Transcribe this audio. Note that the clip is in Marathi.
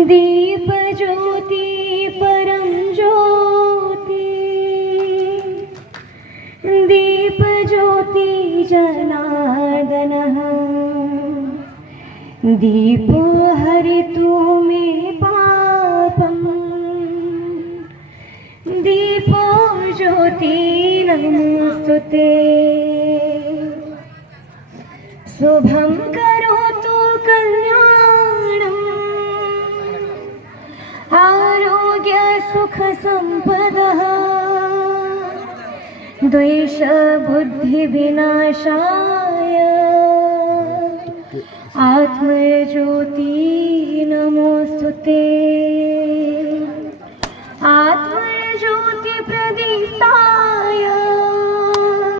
दीप ज्योति परम ज्योति, दीप ज्योति जनार्दनः, दीपो हरितु मे पापम्, दीपो ज्योति नमोस्तुते। शुभं करोतु कल्याणम्, आरोग्य सुख संपदः, द्वेष बुद्धि विनाशाय, आत्मज्योति